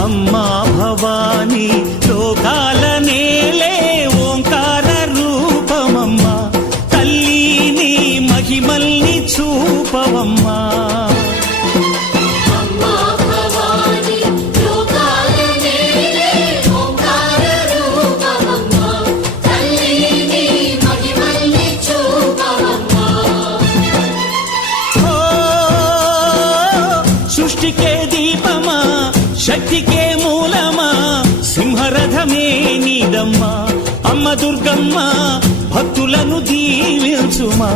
అమ్మా భవానీ లోకాల నేలే ఓంకార రూపమమ్మా తల్లి నీ మహిమల్ని చూపవమ్మా సృష్టికే దీపమా శక్తికే మూలమా సింహరథమే నీదమ్మా అమ్మ దుర్గమ్మ భక్తులను దీవించుమా